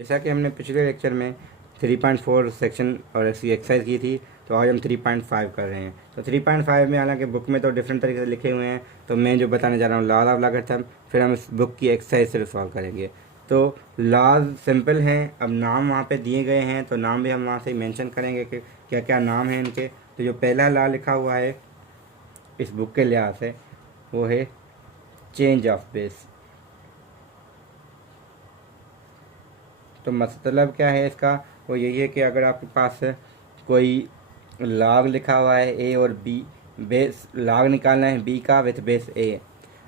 जैसा कि हमने पिछले लेक्चर में 3.4 सेक्शन और इसकी एक्सरसाइज की थी, तो आज हम 3.5 कर रहे हैं। तो 3.5 में हालांकि बुक में तो डिफरेंट तरीके से लिखे हुए हैं, तो मैं जो बताने जा रहा हूँ लॉज ऑफ लॉगरिथम, फिर हम इस बुक की एक्सरसाइज सिर्फ सॉल्व करेंगे। तो लॉज सिंपल हैं। अब नाम वहाँ पे दिए गए हैं, तो नाम भी हम वहाँ से मेंशन करेंगे कि क्या क्या नाम है इनके। तो जो पहला लॉ लिखा हुआ है इस बुक के लिहाज से वो है चेंज ऑफ बेस। तो मतलब क्या है इसका, वो यही है कि अगर आपके पास कोई लॉग लिखा हुआ है ए और बी, बेस लॉग निकालना है बी का विथ बेस ए,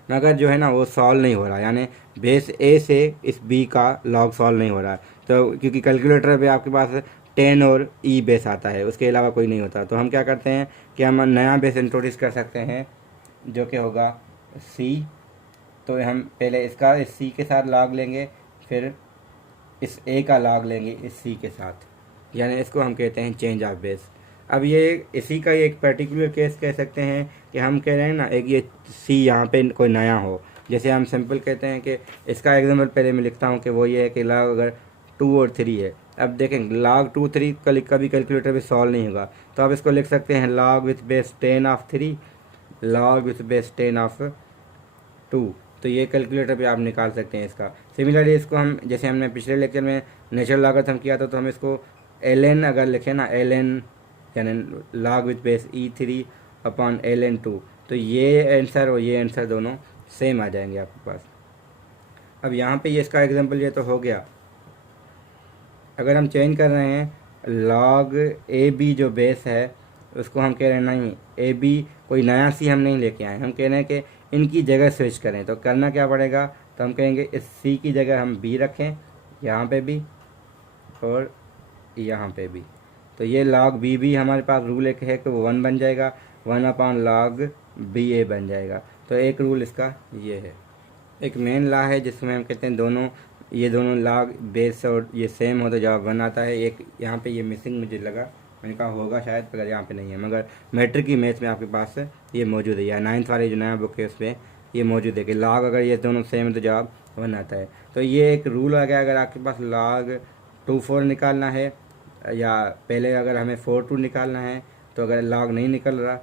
मगर जो है ना वो सॉल्व नहीं हो रहा, यानी बेस ए से इस बी का लॉग सॉल्व नहीं हो रहा। तो क्योंकि कैलकुलेटर पे आपके पास 10 और ई बेस आता है, उसके अलावा कोई नहीं होता, तो हम क्या करते हैं कि हम नया बेस इंट्रोड्यूस कर सकते हैं जो कि होगा सी। तो हम पहले इसका इस सी के साथ लॉग लेंगे, फिर इस ए का लॉग लेंगे इस सी के साथ, यानी इसको हम कहते हैं चेंज ऑफ बेस। अब ये इसी का एक पर्टिकुलर केस कह सकते हैं कि हम कह रहे हैं ना एक ये सी यहाँ पे कोई नया हो। जैसे हम सिंपल कहते हैं कि इसका एग्जाम्पल पहले मैं लिखता हूँ कि वो ये है कि लॉग अगर 2 और 3 है। अब देखें लॉग 2 3 कभी कैलकुलेटर भी सॉल्व नहीं होगा, तो आप इसको लिख सकते हैं log with base 10 of 3, log with base 10 of 2। तो ये कैलकुलेटर पे आप निकाल सकते हैं इसका। सिमिलरली इसको हम, जैसे हमने पिछले लेक्चर में नेचुरल लॉगरिथम किया था, तो हम इसको ln अगर लिखें ना, ln यानी log with base e3 upon ln 2, तो ये आंसर और ये आंसर दोनों सेम आ जाएंगे आपके पास। अब यहाँ पे ये इसका एग्जांपल ये तो हो गया। अगर हम चेंज कर रहे हैं log ए बी जो बेस है उसको हम कह रहे हैं नहीं ए बी कोई नया सी हम नहीं लेके आए, हम कह रहे हैं कि इनकी जगह स्विच करें। तो करना क्या पड़ेगा, तो हम कहेंगे इस सी की जगह हम बी रखें, यहाँ पे भी और यहाँ पे भी। तो ये log बी भी हमारे पास रूल एक है कि वो 1 बन जाएगा, 1 अपॉन log बी ए बन जाएगा। तो एक रूल इसका ये है। एक मेन लॉ है जिसमें हम कहते हैं दोनों ये दोनों लॉग बेस और ये सेम हो तो जवाब 1 आता है। एक यहाँ पे ये मिसिंग मुझे लगा, मैंने कहा होगा शायद, अगर यहाँ पे नहीं है, मगर मैट्रिक की मैथ्स में आपके पास ये मौजूद है, या 9th वाले जो नया बुक है उसमें ये मौजूद है कि लॉग अगर ये दोनों सेम है तो जवाब 1 आता है। तो ये एक रूल आ गया। अगर आपके पास log 2 4 निकालना है, या पहले अगर हमें 4 2 निकालना है, तो अगर log नहीं निकल रहा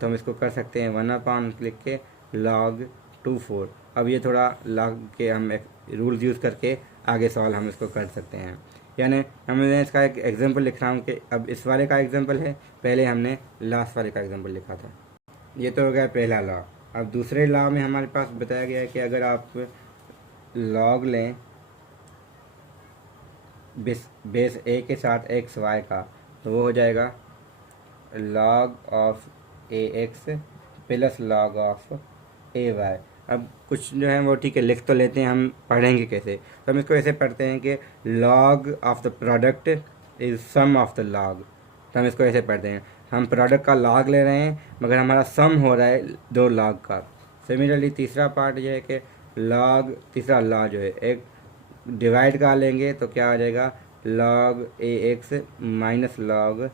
तो हम इसको कर सकते हैं 1 अपॉन लिख के log 2 4। अब ये थोड़ा log के हम रूल्स यूज़ करके आगे सवाल हम इसको कर सकते हैं। यानी हमने इसका एक एग्जांपल लिख रहा हूँ कि अब इस वाले का एग्जांपल है, पहले हमने लास्ट वाले का एग्जांपल लिखा था। ये तो हो गया पहला लॉ। अब दूसरे लॉ में हमारे पास बताया गया है कि अगर आप log लें बेस ए के साथ एक्स वाई का, तो वो हो जाएगा log of A X plus log of A Y. अब कुछ जो है वो ठीक है लिख तो लेते हैं, हम पढ़ेंगे कैसे, तो हम इसको ऐसे पढ़ते हैं कि log of the product is sum of the log। तो हम इसको ऐसे पढ़ते हैं, हम प्रोडक्ट का log ले रहे हैं मगर हमारा सम हो रहा है दो log का। सिमिलरली तीसरा पार्ट ये है कि log तीसरा लॉ जो है एक डिवाइड का लेंगे तो क्या आ जाएगा log ए एक्स माइनस log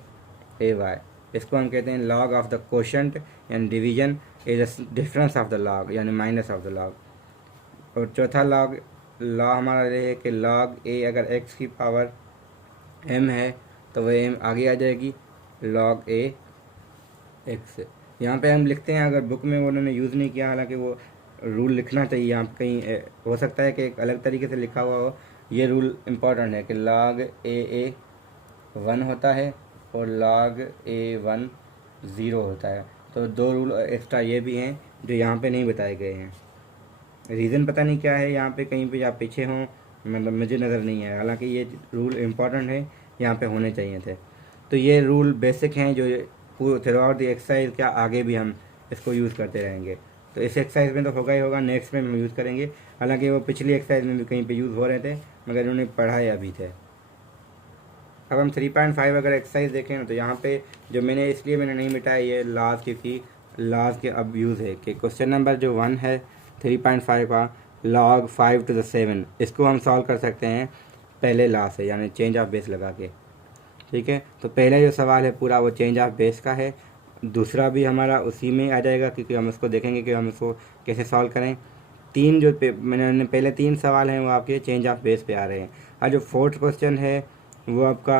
ए वाई। इसको हम कहते हैं log ऑफ द कोशेंट यानी division is difference of the log यानी माइनस ऑफ द log। और चौथा लॉ हमारा ये है कि log ए अगर x की पावर m है तो वह m आगे आ जाएगी log ए एक्स। यहाँ पे हम लिखते हैं, अगर बुक में उन्होंने यूज़ नहीं किया, हालांकि वो रूल लिखना चाहिए, यहाँ पे कहीं हो सकता है कि एक अलग तरीके से लिखा हुआ हो। ये रूल इम्पॉर्टेंट है कि log ए 1 होता है और log ए 1 0 होता है। तो दो रूल एक्स्ट्रा ये भी हैं जो यहाँ पे नहीं बताए गए हैं। रीज़न पता नहीं क्या है, यहाँ पे कहीं पे आप पीछे हों, मतलब मुझे नज़र नहीं है, हालांकि ये रूल इम्पॉर्टेंट है, यहाँ पे होने चाहिए थे। तो ये रूल बेसिक हैं जो थ्रू आउट द एक्सरसाइज, क्या आगे भी हम इसको यूज़ करते रहेंगे। तो इस एक्सरसाइज में तो होगा ही होगा, नेक्स्ट में हम यूज़ करेंगे, हालांकि वो पिछली एक्सरसाइज में भी कहीं पे यूज़ हो रहे थे मगर इन्होंने पढ़ाए अभी थे। अब हम 3.5 अगर एक्सरसाइज देखें ना, तो यहाँ पे जो मैंने नहीं मिटाया ये लास्ट, क्योंकि लास्ट के अब यूज़ है कि क्वेश्चन नंबर जो 1 है 3.5 का log 5 to the 7, इसको हम सॉल्व कर सकते हैं पहले लॉ से, यानी चेंज ऑफ बेस लगा के। ठीक है, तो पहला जो सवाल है पूरा वो चेंज ऑफ बेस का है, दूसरा भी हमारा उसी में आ जाएगा क्योंकि हम उसको देखेंगे कि हम इसको कैसे सॉल्व करें। तीन जो मैंने पहले 3 सवाल हैं वो आपके चेंज ऑफ बेस पे आ रहे हैं। और जो फोर्थ क्वेश्चन है वो आपका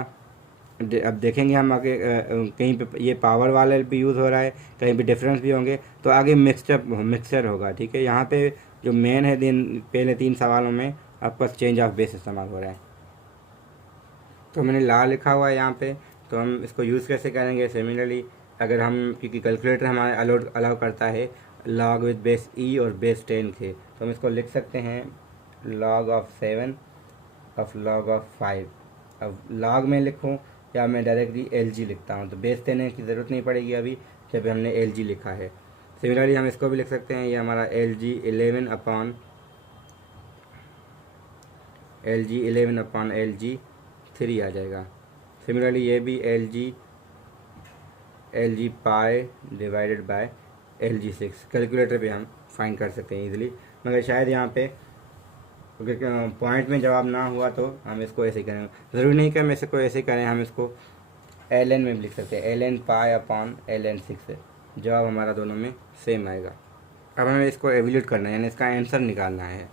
अब देखेंगे हम आगे, कहीं पे ये पावर वाला भी यूज़ हो रहा है, कहीं पे डिफरेंस भी होंगे, तो आगे मिक्सचर होगा। ठीक है, यहाँ पे जो मेन है पहले 3 सवालों में आपका चेंज ऑफ बेस इस्तेमाल हो रहा है। तो मैंने ला लिखा हुआ है यहाँ पे, तो हम इसको यूज़ कैसे करेंगे। सिमिलरली अगर हम, क्योंकि कैलकुलेटर हमारे अलाउ करता है लॉग विद बेस ई और बेस 10 के, तो हम इसको लिख सकते हैं log of 7 of log of 5। अब log में लिखूँ या मैं डायरेक्टली LG लिखता हूँ, तो बेस देने की ज़रूरत नहीं पड़ेगी अभी जब हमने LG लिखा है। सिमिलरली हम इसको भी लिख सकते हैं, ये हमारा LG 11 अपॉन LG 3 आ जाएगा। सिमिलरली ये भी LG pi divided by LG 6 calculator पे हम फाइंड कर सकते हैं इजीली। मगर शायद यहाँ पे पॉइंट में जवाब ना हुआ तो हम इसको ऐसे करेंगे, ज़रूरी नहीं कि हम इसको ऐसे करें, हम इसको ln में भी लिख सकते हैं, ln पाई अपॉन ln 6, जवाब हमारा दोनों में सेम आएगा। अब हमें इसको एवल्यूट करना है, यानी इसका आंसर निकालना है।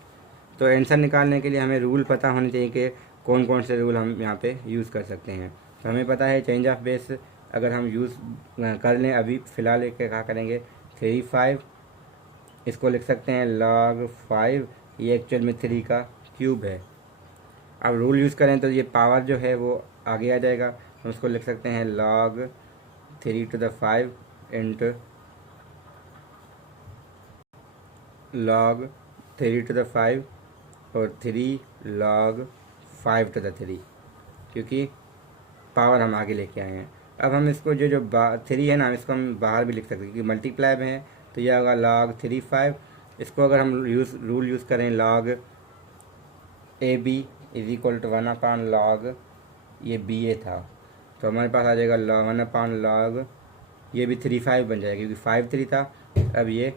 तो आंसर निकालने के लिए हमें रूल पता होने चाहिए कि कौन कौन से रूल हम यहाँ पे यूज़ कर सकते हैं। तो हमें पता है चेंज ऑफ बेस अगर हम यूज़ कर लें, अभी फ़िलहाल एक क्या करेंगे 3 5, इसको लिख सकते हैं log 5, ये एक्चुअल में 3 का क्यूब है। अब रूल यूज़ करें तो ये पावर जो है वो आगे आ जाएगा, हम उसको लिख सकते हैं log 3 to the 5 into log 3 to the 5 और 3 log 5 to the 3, क्योंकि पावर हम आगे लेके आए हैं। अब हम इसको जो 3 है ना, इसको हम बाहर भी लिख सकते हैं, क्योंकि मल्टीप्लाई में है, तो यह होगा log 3 5। इसको अगर हम रूल यूज़ करें log AB is equal to 1 upon log ये BA था, तो हमारे पास आ जाएगा 1 अपॉन log ये भी 3 5 बन जाएगा, क्योंकि 5 3 था, अब ये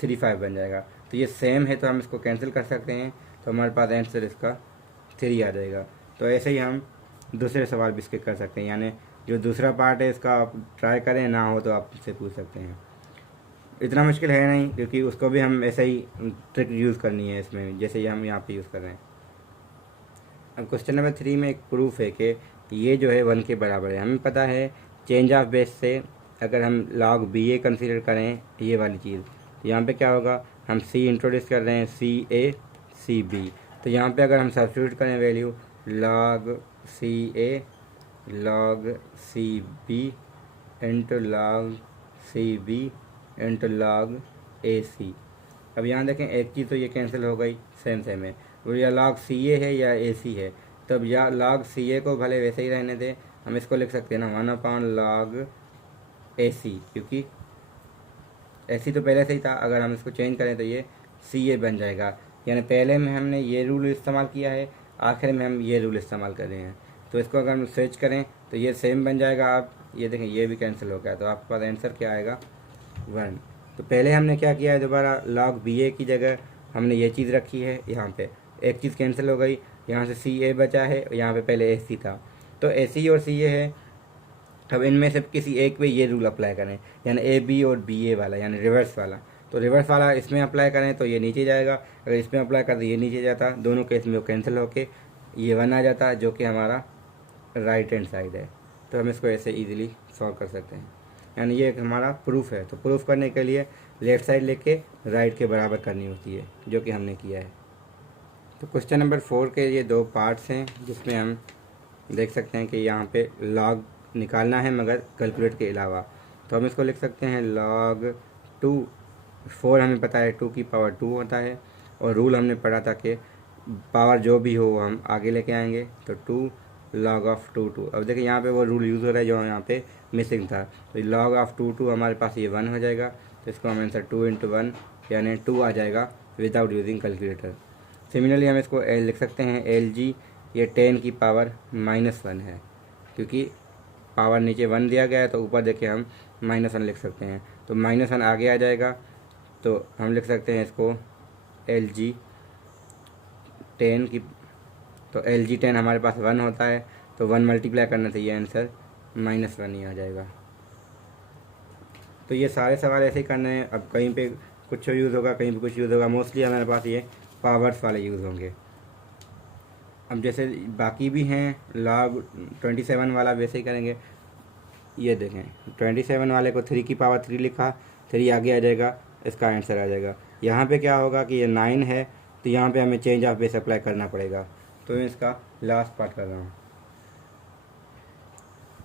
3 5 बन जाएगा। तो ये सेम है, तो हम इसको कैंसिल कर सकते हैं, तो हमारे पास आंसर इसका 3 आ जाएगा। तो ऐसे ही हम दूसरे सवाल भी इसके कर सकते हैं, यानी जो दूसरा पार्ट है इसका आप ट्राई करें, ना हो तो आप इससे पूछ सकते हैं। इतना मुश्किल है नहीं, क्योंकि उसको भी हम ऐसे ही ट्रिक यूज़ करनी है इसमें, जैसे ही हम यहाँ पे यूज़ कर रहे हैं। अब क्वेश्चन नंबर 3 में एक प्रूफ है कि ये जो है 1 के बराबर है। हमें पता है चेंज ऑफ बेस से अगर हम log BA कंसीडर करें ये वाली चीज़, तो यहाँ पे क्या होगा, हम C इंट्रोड्यूस कर रहे हैं CA CB, तो यहाँ पे अगर हम सब्स्टिट्यूट करें value log CA log CB into log CB into log AC। अब यहाँ देखें एक चीज़ तो ये कैंसिल हो गई, सेम है, वो या log CA है या AC है, तब या log CA को भले वैसे ही रहने दें, हम इसको लिख सकते हैं ना 1 अपॉन log AC, क्योंकि AC तो पहले से ही था, अगर हम इसको चेंज करें तो ये CA बन जाएगा। यानी पहले में हमने ये रूल इस्तेमाल किया है, आखिर में हम ये रूल इस्तेमाल कर रहे हैं, तो इसको अगर हम स्विच करें तो ये सेम बन जाएगा। आप ये देखें ये भी कैंसिल हो गया, तो आपके पास आंसर क्या आएगा 1। तो पहले हमने क्या किया है, दोबारा log BA की जगह हमने ये चीज़ रखी है, यहाँ पे एक चीज़ कैंसिल हो गई, यहाँ से CA बचा है, यहाँ पे पहले AC था, तो AC और CA है। अब इनमें से किसी एक पे ये रूल अप्लाई करें, यानी AB और BA वाला, यानी रिवर्स वाला, तो रिवर्स वाला इसमें अप्लाई करें तो ये नीचे जाएगा, अगर इसमें अप्लाई कर तो ये नीचे जाता, दोनों केस में वो कैंसिल होके ये 1 आ जाता, जो कि हमारा राइट हैंड साइड है। तो हम इसको ऐसे ईजिली सॉल्व कर सकते हैं, यानी ये एक हमारा प्रूफ है। तो प्रूफ करने के लिए लेफ़्ट साइड लेके राइट के बराबर करनी होती है, जो कि हमने किया है। तो क्वेश्चन नंबर 4 के ये 2 पार्ट्स हैं, जिसमें हम देख सकते हैं कि यहाँ पे log निकालना है मगर कैलकुलेट के अलावा, तो हम इसको लिख सकते हैं log 2। 4 हमें पता है 2 की पावर 2 होता है, और रूल हमने पढ़ा था कि पावर जो भी हो हम आगे लेके आएंगे, तो 2 log ऑफ 2। अब देखिए यहाँ पे वो रूल यूज़ हो रहा है जो यहाँ पे मिसिंग था, तो log ऑफ 2 हमारे पास ये 1 हो जाएगा, तो इसको हम आंसर 2 × 1 यानी 2 आ जाएगा विदाउट यूजिंग कैलकुलेटर। सिमिलरली हम इसको लिख सकते हैं LG, ये 10 की पावर -1 है, क्योंकि पावर नीचे 1 दिया गया है, तो ऊपर देखिए हम -1 लिख सकते हैं, तो -1 आगे आ जाएगा, तो हम लिख सकते हैं इसको LG 10 की, तो LG 10 हमारे पास 1 होता है, तो 1 मल्टीप्लाई करने से ये आंसर -1 ही आ जाएगा। तो ये सारे सवाल ऐसे ही करने हैं। अब कहीं पे कुछ यूज़ होगा, कहीं भी कुछ यूज़ होगा। मोस्टली हमारे पास ये पावर्स वाले यूज़ होंगे। अब जैसे बाकी भी हैं लॉग 27 वाला, वैसे ही करेंगे। ये देखें 27 वाले को 3 की पावर 3 लिखा, 3 आगे आ जाएगा, इसका आंसर आ जाएगा। यहाँ पे क्या होगा कि ये 9 है, तो यहाँ पे हमें चेंज ऑफ बेस अप्लाई करना पड़ेगा। तो मैं इसका लास्ट पार्ट कर रहा हूँ।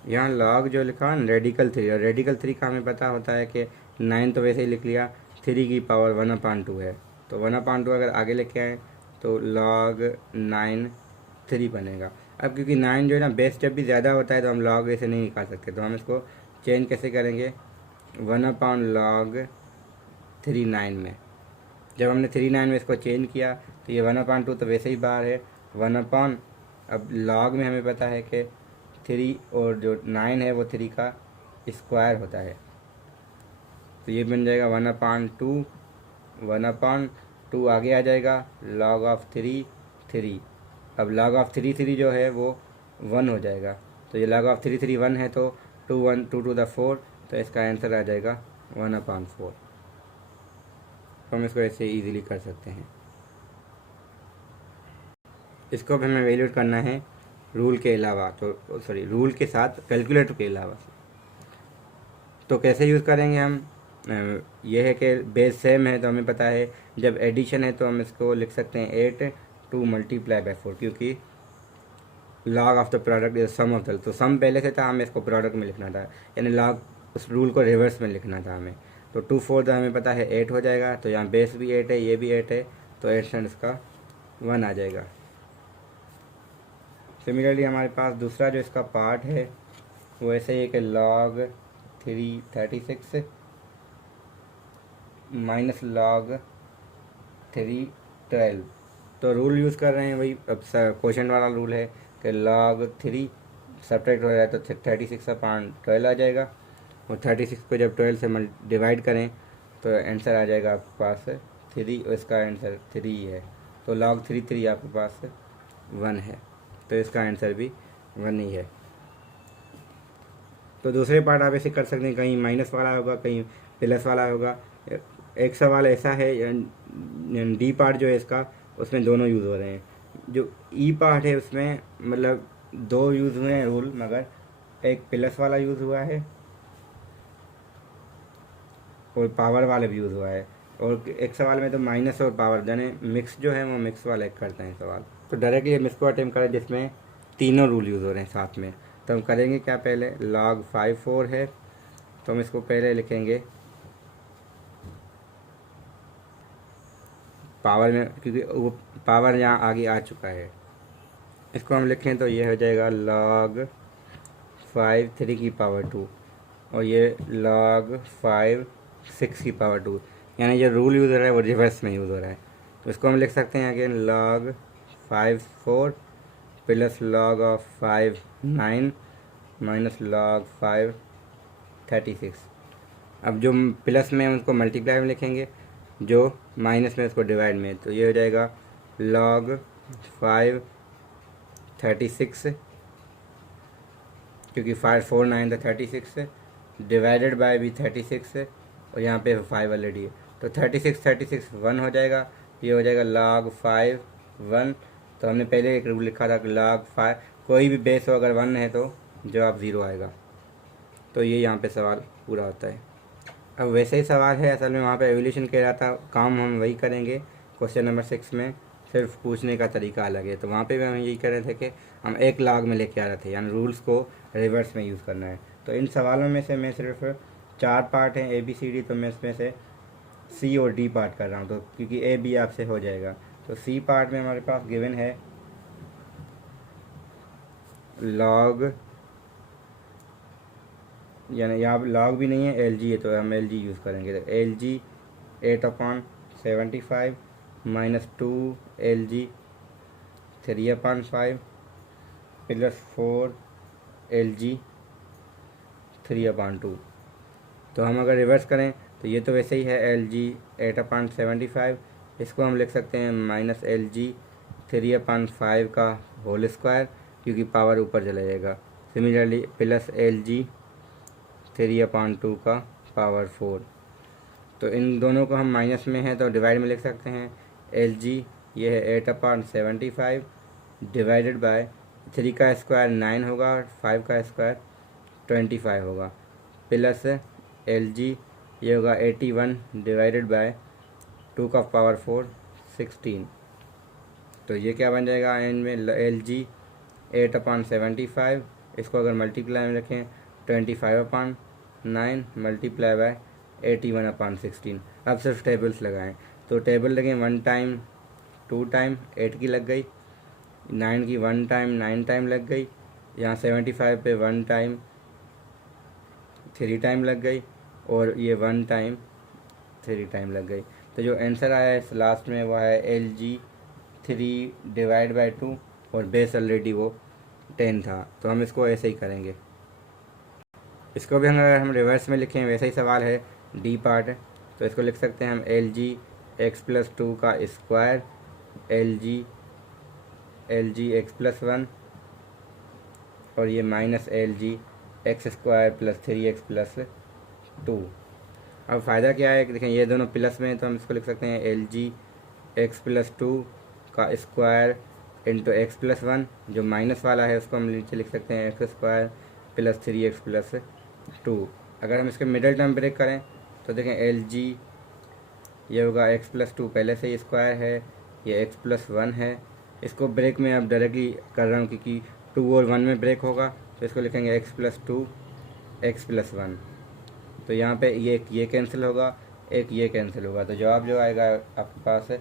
यहाँ लॉग जो लिखा रेडिकल 3, और रेडिकल 3 का हमें पता होता है कि 9 तो वैसे ही लिख लिया, 3 की पावर 1/2 है, तो 1/2 अगर आगे लेके आए तो लॉग 9 3 बनेगा। अब क्योंकि 9 जो है ना बेस जब भी ज़्यादा होता है तो हम लॉग ऐसे नहीं निकाल सकते, तो हम इसको चेंज कैसे करेंगे, 1/log 3 9 में। जब हमने 3 9 में इसको चेंज किया तो ये 1/2 तो वैसे ही बाहर है, 1 अब लॉग में हमें पता है कि 3 और जो 9 है वो 3 का स्क्वायर होता है, तो ये बन जाएगा 1/2, 1/2 आगे आ जाएगा, log ऑफ 3 3। अब log ऑफ 3 3 जो है वो 1 हो जाएगा, तो ये log ऑफ 3 3 1 है, तो 2 1 2 to the 4, तो इसका आंसर आ जाएगा 1/4। तो हम इसको ऐसे इजीली कर सकते हैं। इसको भी हमें वैल्यूट करना है रूल के अलावा, तो सॉरी रूल के साथ कैलकुलेटर के अलावा। तो कैसे यूज़ करेंगे हम, यह है कि बेस सेम है, तो हमें पता है जब एडिशन है तो हम इसको लिख सकते हैं 8 to multiply by 4, क्योंकि log of the product is sum of the, तो सम पहले से था, हमें इसको प्रोडक्ट में लिखना था, यानी log उस रूल को रिवर्स में लिखना था हमें। तो 2 4 हमें पता है 8 हो जाएगा, तो यहाँ बेस भी 8 है, ये भी 8 है, तो 8 इसका 1 आ जाएगा। सिमिलरली हमारे पास दूसरा जो इसका पार्ट है वो ऐसे ही है कि log 3 36 माइनस log 3 12। तो रूल यूज़ कर रहे हैं वही, अब क्वेश्चन वाला रूल है कि log 3 सब्ट्रैक्ट हो रहा है तो 36/12 आ जाएगा, और 36 को जब 12 से डिवाइड करें तो आंसर आ जाएगा आपके पास 3, और इसका आंसर 3 है, तो log 3 3 आपके पास 1 है, तो इसका आंसर भी 1 ही है। तो दूसरे पार्ट आप ऐसे कर सकते हैं, कहीं माइनस वाला होगा, कहीं प्लस वाला होगा। एक सवाल ऐसा है, डी पार्ट जो है इसका, उसमें दोनों यूज़ हो रहे हैं। जो ई पार्ट है उसमें मतलब 2 यूज़ हुए हैं रूल, मगर एक प्लस वाला यूज़ हुआ है और पावर वाला भी यूज़ हुआ है, और एक सवाल में तो माइनस और पावर यानी मिक्स जो है वो मिक्स वाला एक करते हैं सवाल। तो डायरेक्टली हम इसको अटेम्प्ट करें जिसमें तीनों रूल यूज़ हो रहे हैं साथ में, तो हम करेंगे क्या, पहले log 5 4 है, तो हम इसको पहले लिखेंगे पावर में, क्योंकि वो पावर यहाँ आगे आ चुका है। इसको हम लिखें तो ये हो जाएगा log 5 3 की पावर 2, और ये log 5 6 की पावर 2, यानी जो रूल यूज़ हो रहा है वो रिवर्स में यूज़ हो रहा है। तो इसको हम लिख सकते हैं again log 5 4 plus log of 5 9 minus log 5 36। अब जो प्लस में उसको मल्टीप्लाई में लिखेंगे, जो माइनस में उसको डिवाइड में, तो ये हो जाएगा log 5 36, क्योंकि 5 4 9 तो 36 डिवाइडेड बाय भी 36 और यहाँ पे 5 ऑलरेडी है, तो 36 36 1 हो जाएगा, ये हो जाएगा log 5 1। तो हमने पहले एक रूल लिखा था कि log 5 कोई भी बेस हो अगर 1 है तो जवाब 0 आएगा, तो ये यहाँ पे सवाल पूरा होता है। अब वैसे ही सवाल है असल में, वहाँ पे एवोल्यूशन कह रहा था, काम हम वही करेंगे क्वेश्चन नंबर 6 में, सिर्फ पूछने का तरीका अलग है। तो वहाँ पे भी हम यही कर रहे थे कि हम एक log में लेके आ रहे थे, यानी रूल्स को रिवर्स में यूज़ करना है। तो इन सवालों में से मैं सिर्फ 4 पार्ट हैं ABCD, तो मैं इसमें से C और D पार्ट कर रहा हूँ, तो क्योंकि A B आपसे हो जाएगा। तो C पार्ट में हमारे पास गिवन है log, यानी यहाँ log भी नहीं है, LG है, तो हम LG यूज़ करेंगे। तो LG 8/75 minus 2 LG 3/5 plus 4 LG 3/2। तो हम अगर रिवर्स करें तो ये तो वैसे ही है LG 8/75, इसको हम लिख सकते हैं माइनस LG 3/5 का होल स्क्वायर, क्योंकि पावर ऊपर चला जाएगा। सिमिलरली प्लस LG 3/2 का पावर 4। तो इन दोनों को हम माइनस में है तो डिवाइड में लिख सकते हैं। एल जी ये है 8/75 डिवाइडेड बाय 3 का स्क्वायर 9 होगा और 5 का स्क्वायर 25 होगा, प्लस एल जी ये होगा 81 डिवाइडेड बाय 2 का पावर 4 16। तो ये क्या बन जाएगा एंड में एल जी 8/75, इसको अगर मल्टीप्लाई में रखें 25/9 मल्टीप्लाई बाय 81/16। अब सिर्फ टेबल्स लगाएं, तो टेबल लगें 1 टाइम 2 टाइम 8 की लग गई, 9 की 1 टाइम 9 टाइम लग गई, यहाँ 75 पे 1 टाइम 3 टाइम लग गई और ये 1 टाइम 3 टाइम लग गई। तो जो आंसर आया इस लास्ट में वो है एल जी 3 डिवाइड बाई 2 और बेस ऑलरेडी वो 10 था, तो हम इसको ऐसे ही करेंगे। इसको भी हम रिवर्स में लिखें वैसा ही सवाल है डी पार्ट, तो इसको लिख सकते हैं हम एल जी x+2 का स्क्वायर एल जी x+1 और ये माइनस एल जी x² + 3x+2। अब फ़ायदा क्या है कि देखें ये दोनों प्लस में, तो हम इसको लिख सकते हैं एल जी x+2 का स्क्वायर इंटू x+1, जो माइनस वाला है उसको हम नीचे लिख सकते हैं x² + 3x+2। अगर हम इसके मिडिल टर्म ब्रेक करें तो देखें एल जी ये होगा x+2 पहले से ही स्क्वायर है, ये x+1 है। इसको ब्रेक में अब डायरेक्टली कर रहा हूँ क्योंकि 2 और 1 में ब्रेक होगा, तो इसको लिखेंगे x+2 x+1। तो यहाँ पे ये कैंसिल होगा, एक ये कैंसिल होगा, तो जवाब जो आएगा आपके पास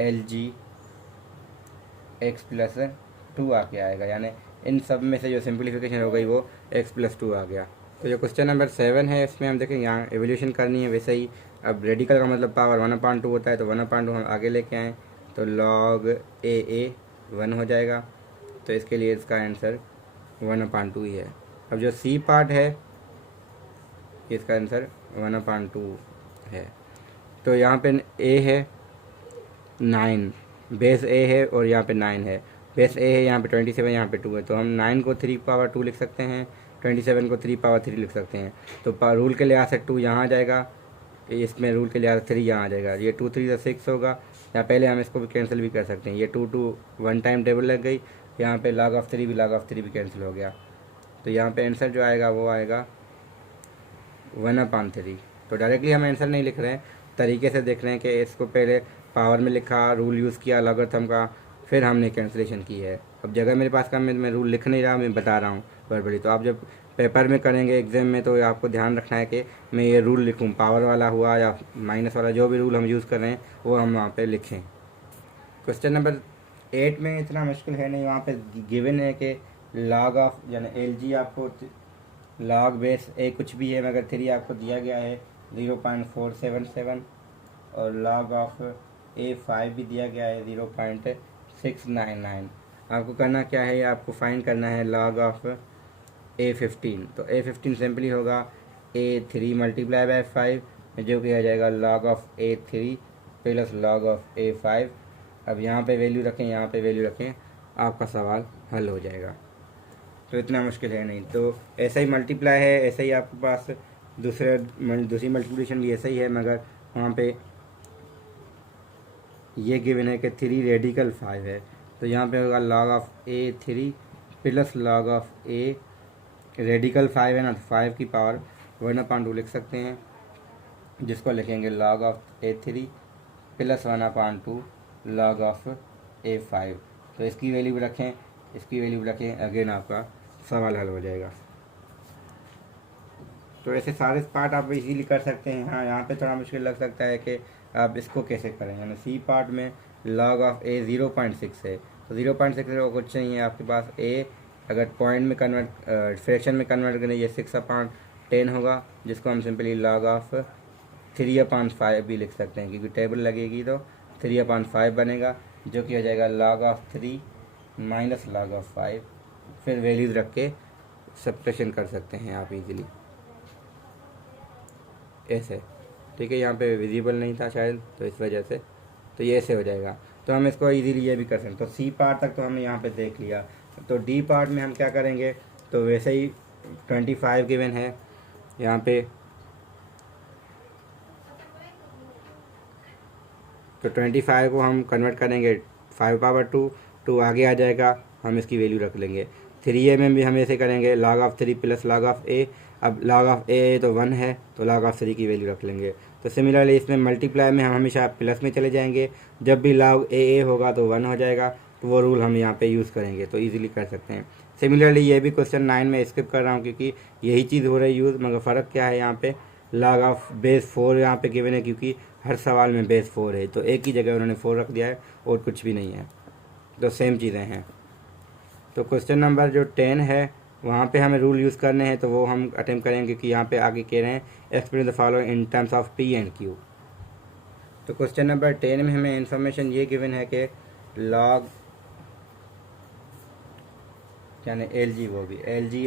एल जी x+2 आके आएगा, यानी इन सब में से जो सिंप्लीफिकेशन हो गई वो x+2 आ गया। तो जो क्वेश्चन नंबर 7 है इसमें हम देखें यहाँ एवोल्यूशन करनी है वैसे ही। अब रेडिकल का मतलब पावर 1/2 होता है, तो 1/2 हम आगे लेके आएँ तो log a 1 हो जाएगा, तो इसके लिए इसका आंसर 1/2 ही है। अब जो सी पार्ट है इसका आंसर 1/2 है। तो यहाँ पे a है 9, बेस a है और यहाँ पे 9 है, बेस a है यहाँ पे 27, यहाँ पे 2 है, तो हम 9 को 3/2 लिख सकते हैं, 27 को 3/3 लिख सकते हैं। तो रूल के लिहाज से 2 यहाँ आ जाएगा, इसमें रूल के लिहाज से 3 यहाँ आ जाएगा, ये 2 3 6 होगा। या पहले हम इसको भी कैंसिल भी कर सकते हैं, ये 2 1 टाइम टेबल लग गई, यहाँ पे log of 3 भी कैंसिल हो गया, तो यहाँ पे आंसर जो आएगा वो आएगा 1/3। तो डायरेक्टली हम आंसर नहीं लिख रहे हैं, तरीके से देख रहे हैं कि इसको पहले पावर में लिखा, रूल यूज़ किया लॉगरिथम का, फिर हमने कैंसिलेशन की है। अब जगह मेरे पास का मैं रूल लिख नहीं रहा, मैं बता रहा हूँ बड़ी। तो आप जब पेपर में करेंगे एग्जाम में तो आपको ध्यान रखना है कि मैं ये रूल लिखूँ, पावर वाला हुआ या माइनस वाला, जो भी रूल हम यूज़ कर रहे हैं वो हम वहाँ पे लिखें। क्वेश्चन नंबर 8 में इतना मुश्किल है नहीं, वहाँ पे गिवन है कि log ऑफ यानी एल जी आपको log बेस ए कुछ भी है मगर 3 आपको दिया गया है 0.477 और log ऑफ ए 5 भी दिया गया है 0.699। आपको करना क्या है, आपको फाइंड करना है log ऑफ A15। तो A15 सिंपली होगा A3 मल्टीप्लाई बाय 5 जो कि आ जाएगा log of A3 plus log of A5। अब यहाँ पे वैल्यू रखें, यहाँ पे वैल्यू रखें, आपका सवाल हल हो जाएगा। तो इतना मुश्किल है नहीं, तो ऐसा ही मल्टीप्लाई है, ऐसे ही आपके पास दूसरी मल्टीप्लिकेशन भी ऐसा ही है, मगर वहाँ पे ये गिवन है कि 3 रेडिकल 5 है, तो यहाँ पे होगा log of A3 plus log of A radical 5 है ना, तो 5 की पावर 1/2 लिख सकते हैं, जिसको लिखेंगे log of A3 plus 1/2 log of A5। तो इसकी वैल्यू रखें, इसकी वैल्यू रखें, अगेन आपका सवाल हल हो जाएगा। तो ऐसे सारे पार्ट आप इजीली कर सकते हैं। हाँ, यहाँ पे थोड़ा मुश्किल लग सकता है कि आप इसको कैसे करें, यानी सी पार्ट में log ऑफ A 0.6 है, तो 0.6 कुछ नहीं है आपके पास, A अगर पॉइंट में कन्वर्ट फ्रैक्शन में कन्वर्ट करें ये 6/10 होगा, जिसको हम सिंपली log ऑफ 3/5 भी लिख सकते हैं, क्योंकि टेबल लगेगी तो 3/5 बनेगा, जो कि हो जाएगा log of 3 minus log of 5। फिर वैल्यूज रख के सब्ट्रैक्शन कर सकते हैं आप इजीली ऐसे। ठीक है, यहाँ पे विजिबल नहीं था शायद, तो इस वजह से तो ये ऐसे हो जाएगा। तो हम इसको इजीली ये भी कर सकते हैं। तो सी पार्ट तक तो हमने यहाँ पे देख लिया, तो डी पार्ट में हम क्या करेंगे, तो वैसे ही 25 गिवन है, यहाँ पे तो 25 को हम कन्वर्ट करेंगे 5 पावर 2, 2 आगे आ जाएगा, हम इसकी वैल्यू रख लेंगे। 3a में भी हम ऐसे करेंगे log of 3 plus log of a। अब log ऑफ a तो 1 है, तो log ऑफ 3 की वैल्यू रख लेंगे। तो सिमिलरली इसमें मल्टीप्लाई में हम हमेशा प्लस में चले जाएंगे, जब भी log a होगा तो 1 हो जाएगा, तो वो रूल हम यहाँ पे यूज़ करेंगे, तो ईजिली कर सकते हैं। सिमिलरली ये भी क्वेश्चन 9 में स्किप कर रहा हूँ क्योंकि यही चीज़ हो रही है यूज़, मगर फ़र्क क्या है, यहाँ पे log ऑफ बेस 4 यहाँ पे गिवन है क्योंकि हर सवाल में बेस 4 है, तो एक ही जगह उन्होंने 4 रख दिया है और कुछ भी नहीं है, तो सेम चीज़ें हैं। तो क्वेश्चन नंबर जो 10 है वहाँ पे हमें रूल यूज़ करने हैं, तो वो हम अटेम्प्ट करेंगे क्योंकि यहाँ पे आगे कह रहे हैं explain the following in terms of P and Q. तो क्वेश्चन नंबर 10 में हमें इंफॉर्मेशन ये गिवन है कि लॉग यानी एल जी, वो भी L G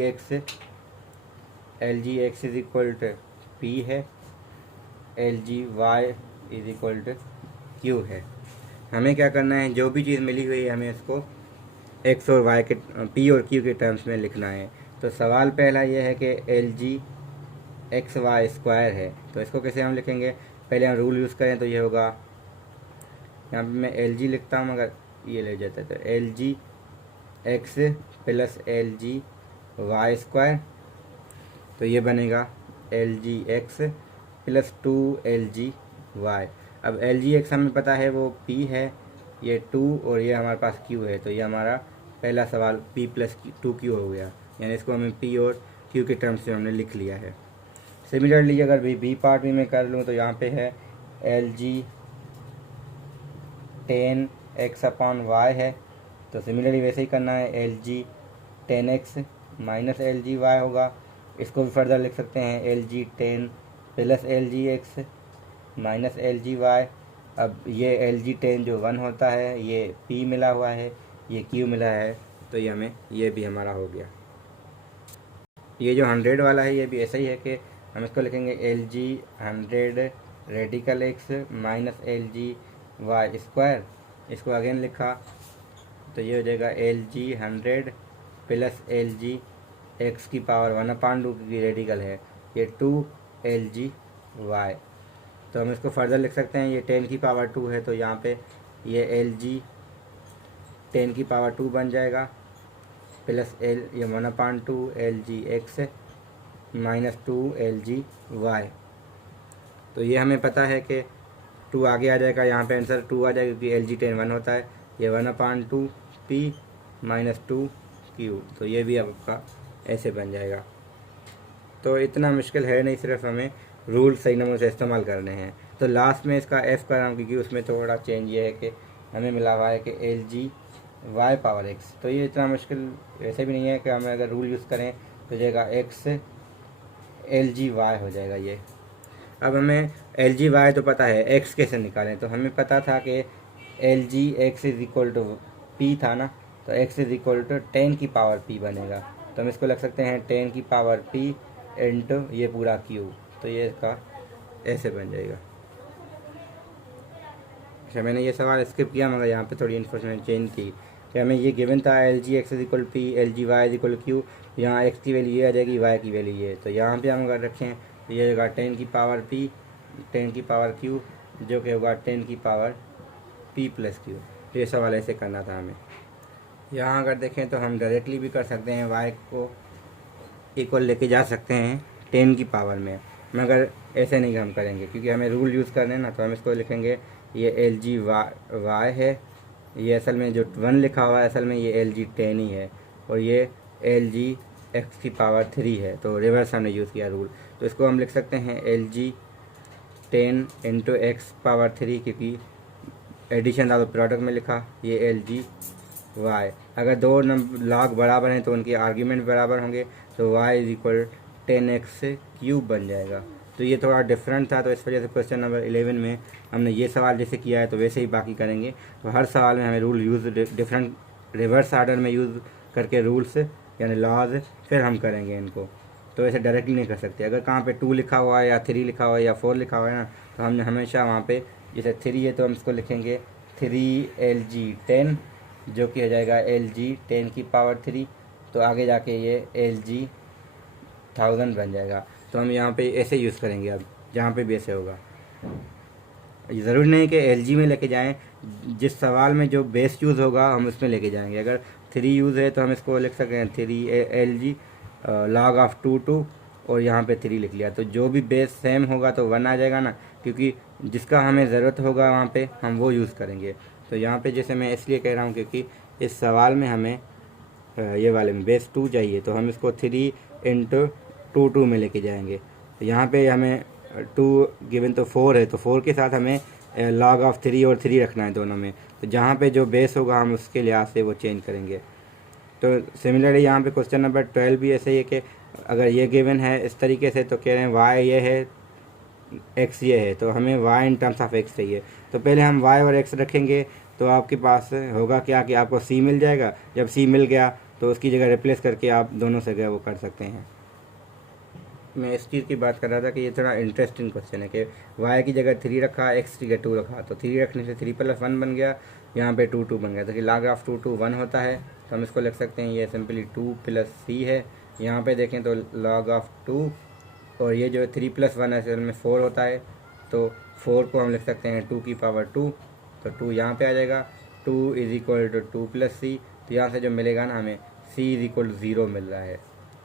X is equal to P है, L G Y is equal to Q है। हमें क्या करना है, जो भी चीज़ मिली हुई है हमें इसको एक्स और वाई के पी और क्यू के टर्म्स में लिखना है। तो सवाल पहला ये है कि L G X Y square है, तो इसको कैसे हम लिखेंगे, पहले हम रूल यूज़ करें तो ये होगा, यहाँ पे मैं एल जी लिखता हूँ मगर ये ले जाता है, तो L G X plus L G Y square, तो ये बनेगा L G X plus 2 L G Y. अब एल जी एक्स हमें पता है वो पी है, ये 2 और ये हमारे पास क्यू है, तो ये हमारा पहला सवाल पी प्लस 2 क्यू हो गया, यानी इसको हमें पी और क्यू के टर्म्स से हमने लिख लिया है। सिमिलरली अगर बी पार्ट भी मैं कर लूँ तो यहाँ पे है L G 10 X upon Y है, तो सिमिलरली वैसे ही करना है, L G 10 X minus L G Y होगा। इसको भी फर्दर लिख सकते हैं L G 10 plus L G X minus L G Y. अब ये एल जी 10 जो 1 होता है, ये पी मिला हुआ है, ये क्यू मिला है, तो ये हमें ये भी हमारा हो गया। ये जो 100 वाला है ये भी ऐसा ही है कि हम इसको लिखेंगे L G 100 radical X minus L G Y square. इसको अगेन लिखा तो ये हो जाएगा L G 100 plus L G X की पावर 1/2 की रेडिकल है, ये 2 एल जी वाई। तो हम इसको फर्दर लिख सकते हैं, ये 10 की पावर 2 है, तो यहाँ पे ये एल जी 10 की पावर 2 बन जाएगा प्लस एल ये 1/2 L G X minus 2 L G Y. तो ये हमें पता है कि 2 आगे आ जाएगा, यहाँ पे आंसर 2 आ जाएगा क्योंकि एल जी 10 1 होता है, ये 1/2 पी माइनस 2 क्यू, तो ये भी आपका ऐसे बन जाएगा। तो इतना मुश्किल है नहीं, सिर्फ हमें रूल सही नंबर से इस्तेमाल करने हैं। तो लास्ट में इसका एफ़ कर रहा हूँ क्योंकि उसमें थोड़ा चेंज ये है कि हमें मिला हुआ है कि L G Y power X, तो ये इतना मुश्किल वैसे भी नहीं है कि हमें अगर रूल यूज़ करें तो जाएगा एक्स एल जी वाई हो जाएगा ये। अब हमें एल जी वाई तो पता है, एक्स कैसे निकालें, तो हमें पता था कि L G X is equal to P था ना, तो एक्स इज इक्वल टू 10 की पावर पी बनेगा, तो हम इसको लग सकते हैं 10 की पावर पी इंटू ये पूरा क्यू, तो ये इसका ऐसे बन जाएगा। अच्छा, मैंने ये सवाल स्किप किया मगर यहाँ पे थोड़ी इन्फॉर्मेशन चेंज थी कि हमें ये गिवन था L G X is equal P L G Y is equal Q, यहाँ एक्स की वैल्यू ये आ जाएगी, वाई की वैल्यू ये, तो यहाँ पे हम अगर रखें तो ये होगा 10 की पावर पी 10 की पावर क्यू, जो कि होगा 10 की पावर पी प्लस क्यू। तो ये सवाल ऐसे करना था हमें। यहाँ अगर देखें तो हम डायरेक्टली भी कर सकते हैं, वाई को इक्वल लेके जा सकते हैं 10 की पावर में, मगर ऐसे नहीं हम करेंगे क्योंकि हमें रूल यूज़ करने ना, तो हम इसको लिखेंगे ये एल जी वाई है, ये असल में जो 1 लिखा हुआ है असल में ये एल जी 10 ही है, और ये एल जी एक्स की पावर 3 है, तो रिवर्स हमने यूज़ किया रूल। तो इसको हम लिख सकते हैं L G 10 into x power 3, क्योंकि एडिशन था तो प्रोडक्ट में लिखा, ये एल जी वाई। अगर दो लॉग बराबर हैं तो उनके आर्ग्यूमेंट बराबर होंगे, तो Y is equal 10x cube बन जाएगा। तो ये थोड़ा डिफरेंट था, तो इस वजह से क्वेश्चन नंबर 11 में हमने ये सवाल जैसे किया है तो वैसे ही बाकी करेंगे। तो हर सवाल में हमें rule use different reverse order में यूज़ करके रूल्स यानी लॉज फिर हम करेंगे इनको, तो ऐसे डायरेक्टली नहीं कर सकते। अगर कहाँ पे 2 लिखा हुआ है या 3 लिखा हुआ है या 4 लिखा हुआ है ना, तो हमने हमेशा वहाँ पे जैसे 3 है तो हम इसको लिखेंगे 3 एल जी 10, जो कि हो जाएगा एल जी 10 की पावर 3, तो आगे जाके ये एल जी 1000 बन जाएगा। तो हम यहाँ पे ऐसे यूज़ करेंगे अब जहाँ पे भी ऐसे होगा। ज़रूरी नहीं कि एलजी में लेके जाएं, जिस सवाल में जो बेस यूज़ होगा हम उसमें लेके जाएंगे। अगर 3 यूज़ है तो हम इसको लिख सकते हैं 3 LG log ऑफ 2 और यहाँ पे 3 लिख लिया, तो जो भी बेस सेम होगा तो 1 आ जाएगा ना, क्योंकि जिसका हमें ज़रूरत होगा वहाँ पे हम वो यूज़ करेंगे। तो यहाँ पे जैसे मैं इसलिए कह रहा हूँ क्योंकि इस सवाल में हमें ये वाले में बेस 2 चाहिए, तो हम इसको 3 इंटू 2 में लेके जाएंगे। तो यहाँ पे हमें 2 गिवन तो 4 है, तो 4 के साथ हमें log ऑफ 3 और 3 रखना है दोनों में, तो जहाँ पे जो बेस होगा हम उसके लिहाज से वो चेंज करेंगे। तो सिमिलरली यहाँ पे क्वेश्चन नंबर 12 भी ऐसे ही है कि अगर ये गिवन है इस तरीके से, तो कह रहे हैं y ये है, x ये है, तो हमें y in terms of x चाहिए। तो पहले हम y और x रखेंगे, तो आपके पास होगा क्या कि आपको c मिल जाएगा। जब c मिल गया तो उसकी जगह रिप्लेस करके आप दोनों जगह वो कर सकते हैं। मैं इस चीज़ की बात कर रहा था कि ये थोड़ा इंटरेस्टिंग क्वेश्चन है कि y की जगह 3 रखा, x की जगह 2 रखा, तो 3 रखने से 3 + 1 बन गया, यहाँ पे 2 बन गया। तो कि log ऑफ 2 1 होता है, तो हम इसको लिख सकते हैं ये सिंपली 2 + c है। यहाँ पे देखें तो log ऑफ 2 और ये जो 3 + 1 है असल में 4 होता है, तो 4 को हम लिख सकते हैं 2 की पावर 2, तो 2 यहाँ पे आ जाएगा। 2 = 2 + c, तो यहाँ से जो मिलेगा ना हमें c = 0 मिल रहा है।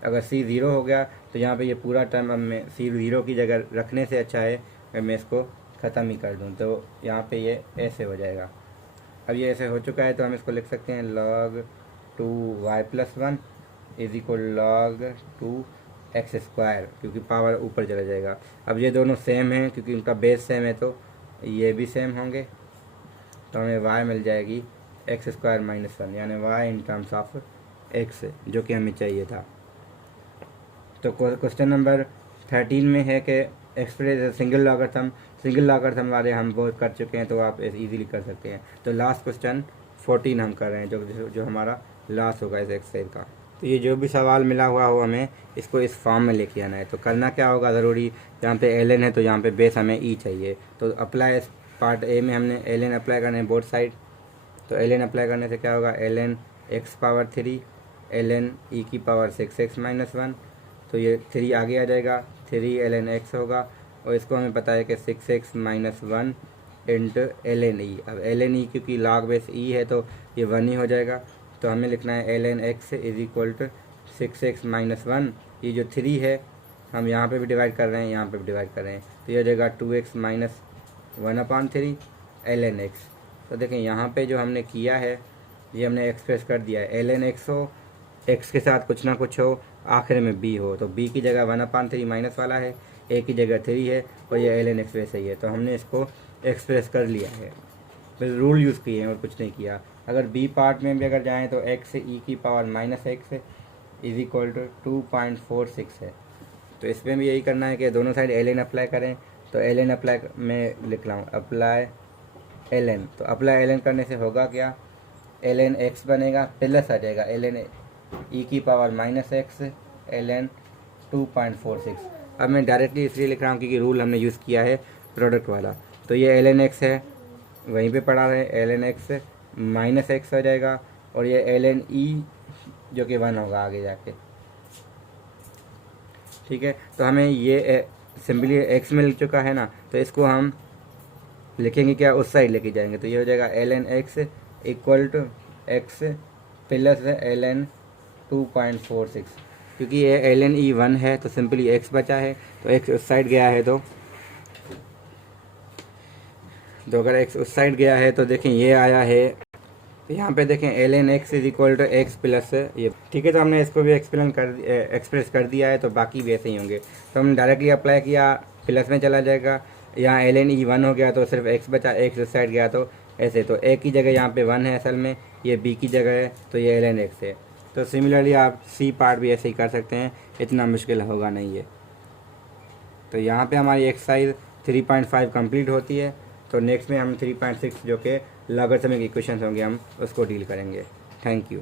अगर c 0 हो गया तो यहाँ पे ये पूरा टर्म अब मैं c 0 की जगह रखने से अच्छा है कि मैं इसको ख़त्म ही कर दूँ, तो यहाँ पे ये ऐसे हो जाएगा। अब ये ऐसे हो चुका है, तो हम इसको लिख सकते हैं log 2y + 1 = log 2x², क्योंकि पावर ऊपर चला जाएगा। अब ये दोनों सेम हैं क्योंकि उनका बेस सेम है, तो ये भी सेम होंगे, तो हमें y मिल जाएगी x² - 1, यानी y in terms of x, जो कि हमें चाहिए था। तो क्वेश्चन नंबर 13 में है कि एक्सप्रेस सिंगल लॉगरिथम वाले हम बहुत कर चुके हैं, तो आप इजीली कर सकते हैं। तो लास्ट क्वेश्चन 14 हम कर रहे हैं, जो हमारा लास्ट होगा इस एक्सरसाइज का। तो ये जो भी सवाल मिला हुआ हो हमें इसको इस फॉर्म में लेके आना है। तो करना क्या होगा, ज़रूरी यहाँ पे ln है तो यहाँ पे बेस हमें e चाहिए, तो अप्लाई पार्ट ए में हमने ln अप्लाई करना है बोथ साइड। तो ln अप्लाई करने से क्या होगा, ln x⁻3 ln e⁻6x - 1, तो ये 3 आगे आ जाएगा, 3 ln x होगा, और इसको हमें पता है कि 6x - 1 इंटू ln e। अब ln e क्योंकि log बेस e है तो ये 1 ही हो जाएगा, तो हमें लिखना है ln x = 6x - 1। ये जो 3 है हम यहाँ पे भी डिवाइड कर रहे हैं, यहाँ पे भी डिवाइड कर रहे हैं, तो ये हो जाएगा 2x - 1/3 ln x। तो देखें यहाँ पे जो हमने किया है ये हमने एक्सप्रेस कर दिया है, ln x हो, x के साथ कुछ ना कुछ हो, आखिर में b हो, तो b की जगह 1/3 माइनस वाला है, a की जगह 3 है, और ये ln x वैसे ही है, तो हमने इसको एक्सप्रेस कर लिया है। बस रूल यूज़ किए हैं और कुछ नहीं किया। अगर b पार्ट में भी अगर जाएँ तो x e⁻−x = 2.46 है, तो इसमें भी यही करना है कि दोनों साइड ln अप्लाई करें। तो ln अप्लाई मैं लिख रहा हूँ, अप्लाई ln, तो अप्लाई ln करने से होगा क्या, ln x बनेगा प्लस आ जाएगा ln e⁻−x ln 2.46। अब मैं डायरेक्टली इसलिए लिख रहा हूँ क्योंकि रूल हमने यूज़ किया है प्रोडक्ट वाला। तो ये ln x है, वहीं पे पड़ा रहे, ln x -x हो जाएगा, और ये ln e जो कि 1 होगा आगे जाके, ठीक है। तो हमें ये सिंपली x मिल चुका है ना, तो इसको हम लिखेंगे क्या, उस साइड लेके जाएंगे, तो ये हो जाएगा ln x = x plus ln 2.46। क्योंकि ये ln e 1 है तो सिंपली x बचा है, तो x उस साइड गया है, तो अगर x उस साइड गया है तो देखें ये आया है, तो यहाँ पे देखें ln x = x प्लस ये, ठीक है। तो हमने इसको भी एक्सप्रेस कर दिया है, तो बाकी भी ऐसे ही होंगे। तो हमने डायरेक्टली अप्लाई किया, प्लस में चला जाएगा, यहाँ ln e 1 हो गया तो सिर्फ x बचा, x उस साइड गया तो ऐसे, तो a की जगह यहाँ पे 1 है असल में, ये b की जगह है, तो ये ln x है। तो सिमिलरली आप c पार्ट भी ऐसे ही कर सकते हैं, इतना मुश्किल होगा नहीं है। तो यहाँ पे हमारी एक्सरसाइज 3.5 कंप्लीट होती है। तो नेक्स्ट में हम 3.6 जो कि लॉगरिथमिक इक्वेशंस होंगे हम उसको डील करेंगे। Thank you.